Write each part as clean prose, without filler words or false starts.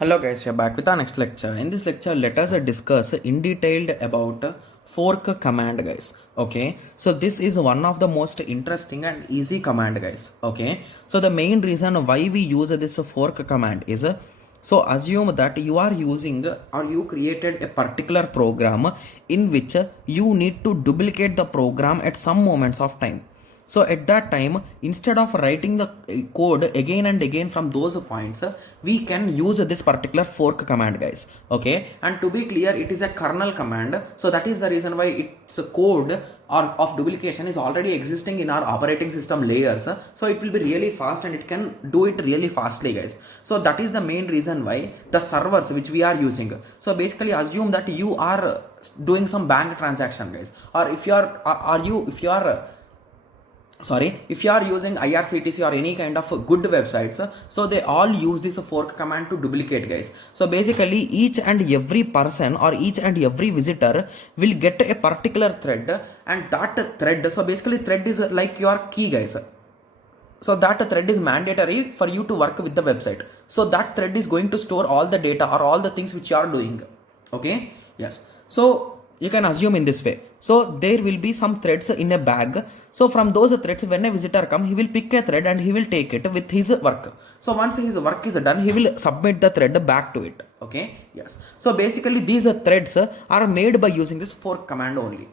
Hello guys, we are back with our next lecture. In this lecture, let us discuss in detail about fork command, guys. Okay, so this is one of the most interesting and easy command, guys. Okay, so the main reason why we use this fork command is so assume that you are using or you created a particular program in which you need to duplicate the program at some moments of time. So at that time, instead of writing the code again and again from those points, we can use this particular fork command, guys. Okay, and to be clear, it is a kernel command. So that is the reason why its code or of duplication is already existing in our operating system layers. So it will be really fast and it can do it really fastly, guys. So that is the main reason why the servers which we are using. So basically assume that you are doing some bank transaction, guys, or if you are if you are using IRCTC or any kind of good websites, so they all use this fork command to duplicate, guys. So basically each and every person or each and every visitor will get a particular thread, and that thread, so basically thread is like your key, guys. So that thread is mandatory for you to work with the website. So that thread is going to store all the data or all the things which you are doing. Okay, yes. So you can assume in this way. So there will be some threads in a bag. So from those threads, when a visitor comes, he will pick a thread and he will take it with his work. So once his work is done, he will submit the thread back to it. Okay, yes. So basically these threads are made by using this fork command only.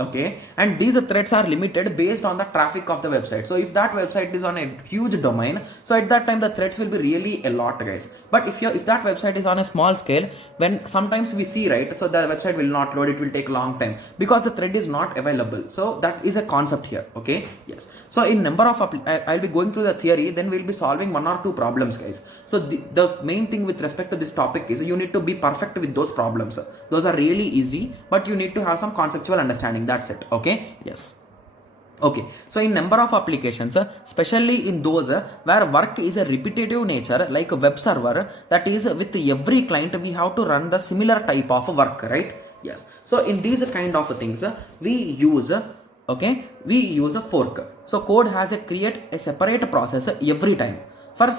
Okay, and these threads are limited based on the traffic of the website. So if that website is on a huge domain, so at that time the threads will be really a lot, guys. But if that website is on a small scale, when sometimes we see, right, so the website will not load, it will take long time because the thread is not available. So that is a concept here. Okay, yes. So in number of I'll be going through the theory, then we'll be solving one or two problems, guys. So the main thing with respect to this topic is you need to be perfect with those problems. Those are really easy, but you need to have some conceptual understanding. That's it. Okay, yes. Okay, so in number of applications, especially in those where work is a repetitive nature, like a web server, that is with every client we have to run the similar type of work, right? Yes. So in these kind of things we use a fork. So code has a create a separate process every time for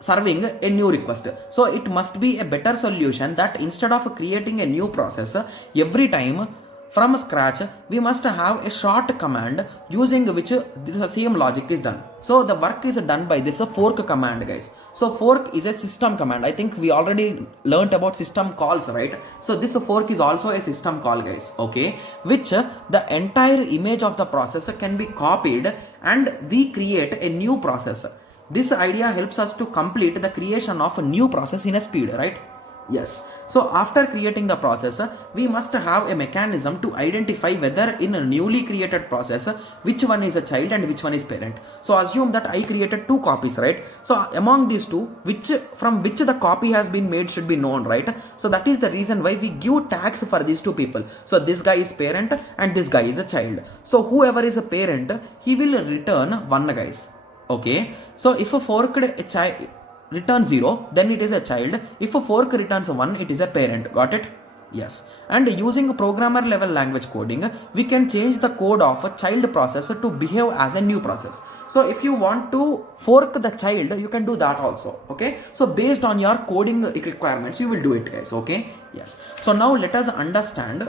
serving a new request. So it must be a better solution that instead of creating a new process every time from scratch, we must have a short command using which the same logic is done. So the work is done by this fork command, guys. So fork is a system command. I think we already learnt about system calls, right? So this fork is also a system call, guys. Okay, which the entire image of the process can be copied and we create a new process. This idea helps us to complete the creation of a new process in a speed, right? Yes. So after creating the process, we must have a mechanism to identify whether in a newly created process, which one is a child and which one is parent. So assume that I created two copies, right? So among these two, from which the copy has been made should be known, right? So that is the reason why we give tags for these two people. So this guy is parent and this guy is a child. So whoever is a parent, he will return one, guys. Okay. So if a forked a child returns 0, then it is a child. If a fork returns 1, it is a parent. Got it? Yes. And using programmer level language coding, we can change the code of a child process to behave as a new process. So if you want to fork the child, you can do that also. Okay. So based on your coding requirements, you will do it, guys. Okay. Yes. So now let us understand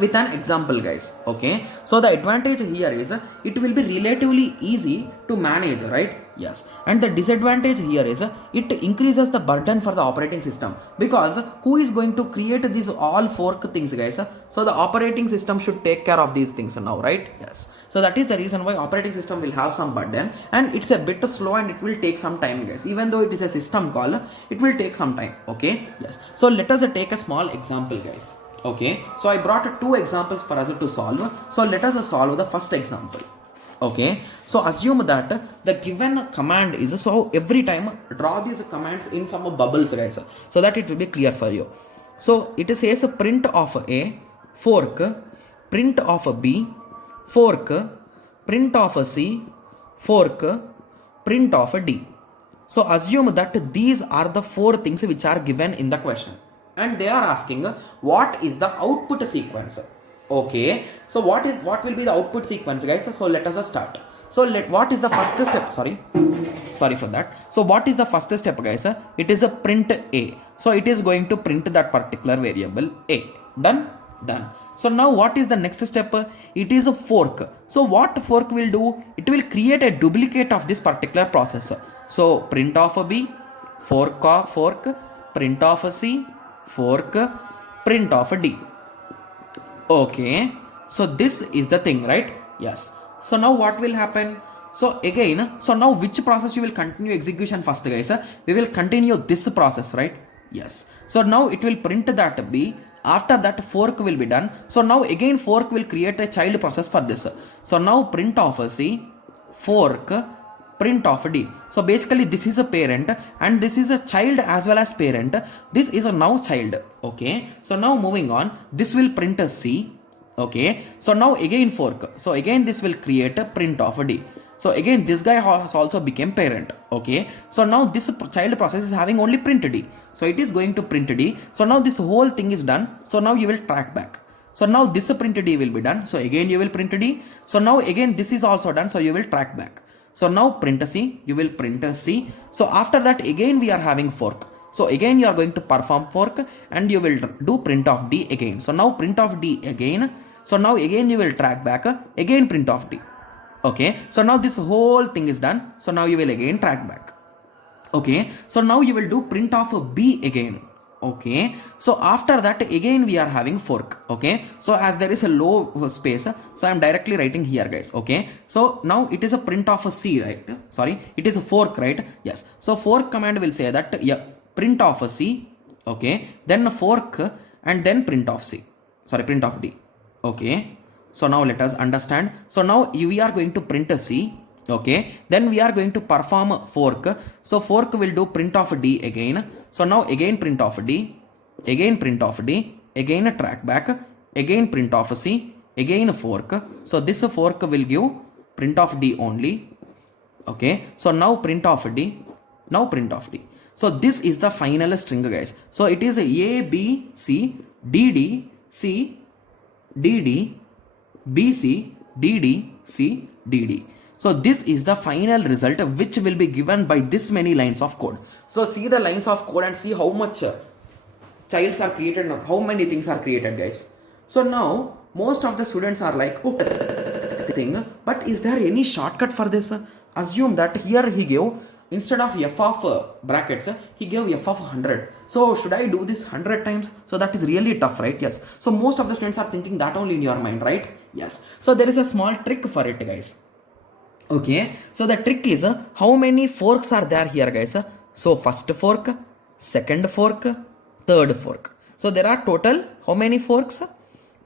with an example, guys. Okay, so the advantage here is it will be relatively easy to manage, right? Yes. And the disadvantage here is it increases the burden for the operating system, because who is going to create these all fork things, guys? So the operating system should take care of these things now, right? Yes. So that is the reason why operating system will have some burden and it's a bit slow and it will take some time, guys. Even though it is a system call, it will take some time. Okay, yes. So let us take a small example, guys. Okay, so I brought two examples for us to solve. So let us solve the first example. Okay, so assume that the given command is, so every time draw these commands in some bubbles, guys, so that it will be clear for you. So it says print of A, fork, print of B, fork, print of C, fork, print of D. So assume that these are the four things which are given in the question. And they are asking what is the output sequence. Okay, so what will be the output sequence, guys? So let us start. So what is the first step? Sorry. sorry for that. So what is the first step, guys? It is a print a. So it is going to print that particular variable a. Done? Done. So now what is the next step? It is a fork. So what fork will do? It will create a duplicate of this particular process. So print of a b, fork, print of a c, fork, print of a d. Okay, so this is the thing, right? Yes. So now what will happen? So again, so now which process you will continue execution first, guys? We will continue this process, right? Yes. So now it will print that b. After that, fork will be done. So now again fork will create a child process for this. So now print of a c, fork, print of d. So basically this is a parent and this is a child as well as parent. This is a now child. Okay. So now moving on, this will print a c. Okay. So now again fork. So again this will create a print of a d. So again this guy has also become parent. Okay. So now this child process is having only print d. So it is going to print d. So now this whole thing is done. So now you will track back. So now this print d will be done. So again you will print d. So now again this is also done. So you will track back. So now print a c, you will print a c. So after that again we are having fork. So again you are going to perform fork and you will do print of d again. So now print of d again. So now again you will track back, again print of d. Okay. So now this whole thing is done. So now you will again track back. Okay. So now you will do print of b again. Okay. So after that again we are having fork. Okay. So as there is a low space, so I am directly writing here, guys. Okay. So now it is a print of a c, right? Sorry, it is a fork, right? Yes. So fork command will say that, yeah, print of a c. Okay. Then a fork and then print of c. Sorry, print of d. Okay. So now let us understand. So now we are going to print a c. Okay. Then we are going to perform fork. So fork will do print of d again. So now again print of d, again print of d, again a track back, again print of c, again a fork. So this fork will give print of d only. Okay. So now print of d, now print of d. So this is the final string, guys. So it is a b c d d c d d b c d d c d d. So this is the final result which will be given by this many lines of code. So see the lines of code and see how much childs are created, how many things are created, guys. So now most of the students are like, oh, thing, but is there any shortcut for this? Assume that here he gave, instead of f of brackets, he gave f of 100. So should I do this 100 times? So that is really tough, right? Yes. So most of the students are thinking that only in your mind, right? Yes. So there is a small trick for it, guys. Okay, so the trick is how many forks are there here, guys? So first fork, second fork, third fork. So there are total how many forks?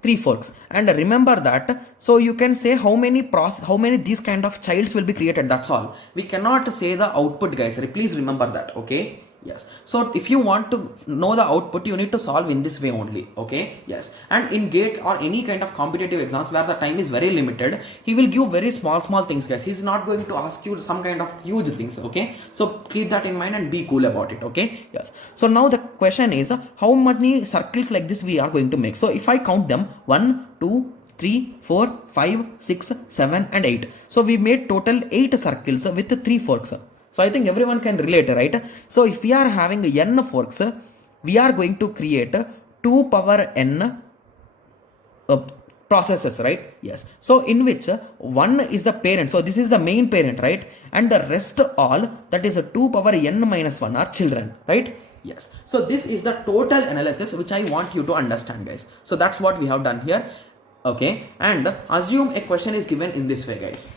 3 forks. And remember that, so you can say how many these kind of childs will be created. That's all. We cannot say the output, guys. Please remember that. Okay. Yes. So if you want to know the output, you need to solve in this way only. Okay. Yes. And in GATE or any kind of competitive exams where the time is very limited, he will give very small things, guys. He's not going to ask you some kind of huge things. Okay. So keep that in mind and be cool about it. Okay. Yes. So now the question is, how many circles like this we are going to make? So if I count them, 1, 2, 3, 4, 5, 6, 7 and 8. So we made total 8 circles with 3 forks. So I think everyone can relate, right? So if we are having n forks, we are going to create 2 power n processes, right? Yes. So in which 1 is the parent. So this is the main parent, right? And the rest all, that is 2 power n minus 1 are children, right? Yes. So this is the total analysis which I want you to understand, guys. So that's what we have done here. Okay. And assume a question is given in this way, guys.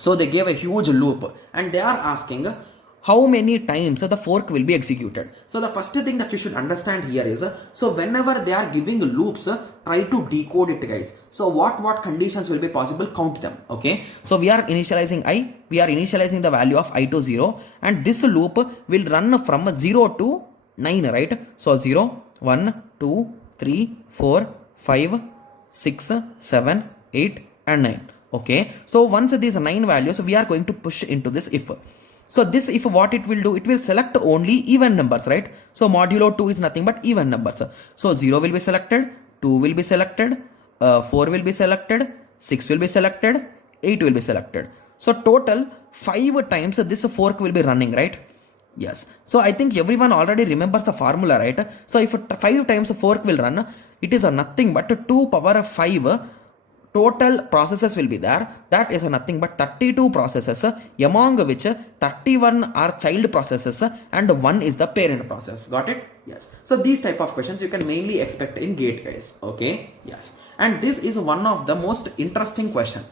So they gave a huge loop and they are asking how many times the fork will be executed. So the first thing that you should understand here is, so whenever they are giving loops, try to decode it, guys. So what conditions will be possible, count them. Okay. So we are initializing I, we are initializing the value of I to 0, and this loop will run from 0 to 9, right? So 0, 1, 2, 3, 4, 5, 6, 7, 8 and 9. Okay, so once these 9 values, we are going to push into this if. So this if, what it will do, it will select only even numbers, right? So modulo 2 is nothing but even numbers. So 0 will be selected, 2 will be selected, 4 will be selected, 6 will be selected, 8 will be selected. So total 5 times this fork will be running, right? Yes. So I think everyone already remembers the formula, right? So if 5 times a fork will run, it is a nothing but 2 power of 5 total processes will be there. That is a nothing but 32 processes, among which 31 are child processes and 1 is the parent process. Got it? Yes. So these type of questions you can mainly expect in GATE, guys. Okay? Yes. And this is one of the most interesting question.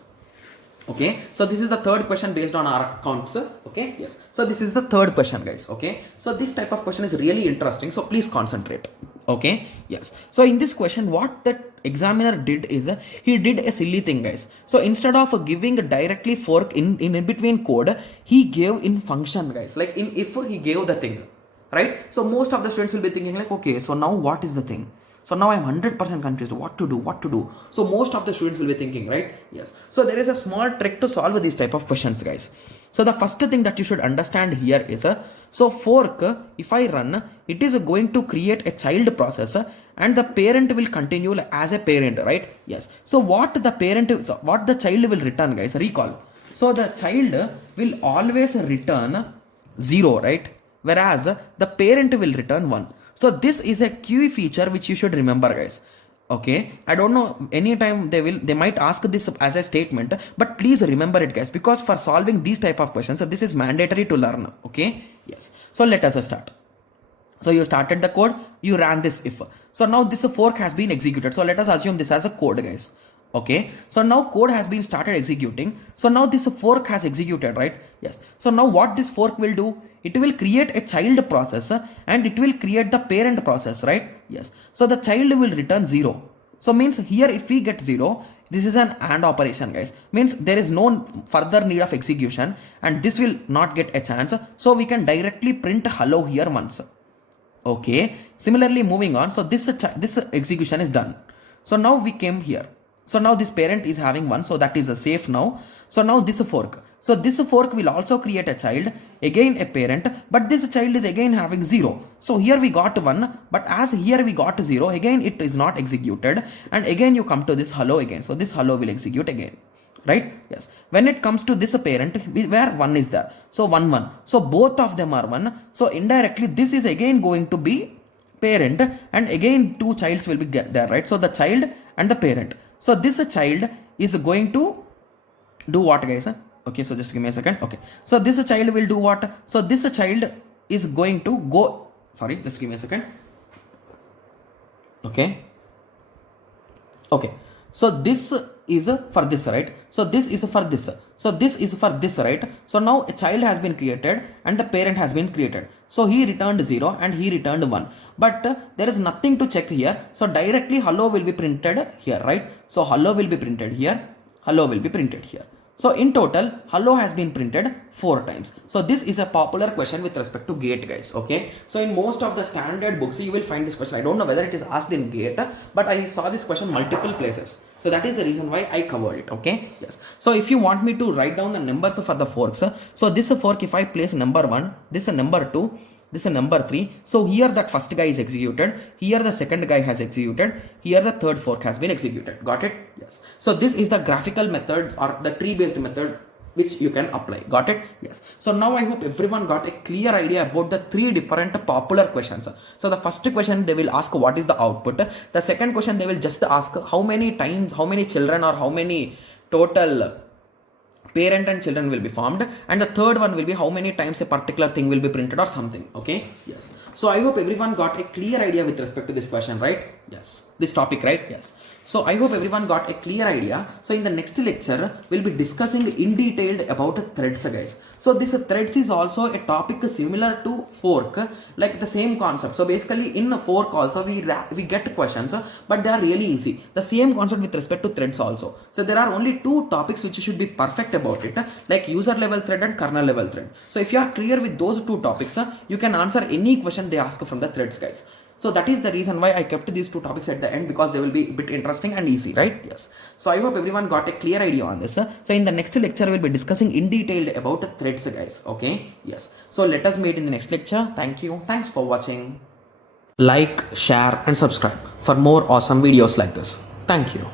Okay, so this is the third question based on our counts. Okay, yes, so this is the third question, guys. Okay, so this type of question is really interesting, so please concentrate. Okay, yes, so in this question what the examiner did is he did a silly thing, guys. So instead of giving directly fork in between code, he gave in function, guys, like in if he gave the thing, right? So most of the students will be thinking like, okay, so now what is the thing? So now I'm 100% confused. What to do? So most of the students will be thinking, right? Yes. So there is a small trick to solve these type of questions, guys. So the first thing that you should understand here is, so fork, if I run, it is going to create a child process and the parent will continue as a parent, right? Yes. So what the child will return, guys, recall. So the child will always return 0, right? Whereas the parent will return 1. So this is a key feature which you should remember, guys. Okay, I don't know, anytime they might ask this as a statement, but please remember it, guys, because for solving these type of questions, this is mandatory to learn. Okay, yes. So let us start. So you started the code, you ran this if. So now this fork has been executed. So let us assume this as a code, guys. Okay, so now code has been started executing. So now this fork has executed, right? Yes. So now what this fork will do? It will create a child process and it will create the parent process, right? Yes. So the child will return 0. So means here if we get 0, this is an AND operation, guys. Means there is no further need of execution and this will not get a chance. So we can directly print hello here once. Okay. Similarly, moving on. So this execution is done. So now we came here. So now this parent is having 1. So that is a safe now. So now this fork. So this fork will also create a child, again a parent, but this child is again having 0. So here we got 1, but as here we got 0, again it is not executed, and again you come to this hello again. So this hello will execute again, right? Yes. When it comes to this parent, where 1 is there. So 1, 1. So both of them are 1. So indirectly this is again going to be parent, and again 2 childs will be there, right? So the child and the parent. So this child is going to do what, guys? Okay, so just give me a second. Okay, so this child will do what? So this child is going to go, sorry, just give me a second. Okay, so this is for this, right? So this is for this. So this is for this, right? So now a child has been created and the parent has been created. So he returned 0 and he returned 1. But there is nothing to check here. So directly hello will be printed here, right? So hello will be printed here. Hello will be printed here. So in total, hello has been printed 4 times. So this is a popular question with respect to GATE, guys. Okay. So in most of the standard books, you will find this question. I don't know whether it is asked in GATE, but I saw this question multiple places. So that is the reason why I covered it. Okay. Yes. So if you want me to write down the numbers for the forks, so this fork, if I place number 1, this is number 2, this is number 3. So here that first guy is executed. Here the second guy has executed. Here the third fork has been executed. Got it? Yes. So this is the graphical method or the tree based method which you can apply. Got it? Yes. So now I hope everyone got a clear idea about the 3 different popular questions. So the first question they will ask what is the output. The second question they will just ask how many times, how many children or how many total parent and children will be formed, and the third one will be how many times a particular thing will be printed or something. Okay. Yes. So I hope everyone got a clear idea with respect to this question, right? Yes. This topic, right? Yes. So I hope everyone got a clear idea. So in the next lecture, we'll be discussing in detail about threads, guys. So this threads is also a topic similar to fork, like the same concept. So basically in a fork also we get questions, but they are really easy. The same concept with respect to threads also. So there are only 2 topics which you should be perfect about it, like user level thread and kernel level thread. So if you are clear with those 2 topics, you can answer any question they ask from the threads, guys. So that is the reason why I kept these 2 topics at the end, because they will be a bit interesting and easy, right? Yes. So I hope everyone got a clear idea on this. So in the next lecture, we'll be discussing in detail about threads, guys. Okay. Yes. So let us meet in the next lecture. Thank you. Thanks for watching. Like, share and subscribe for more awesome videos like this. Thank you.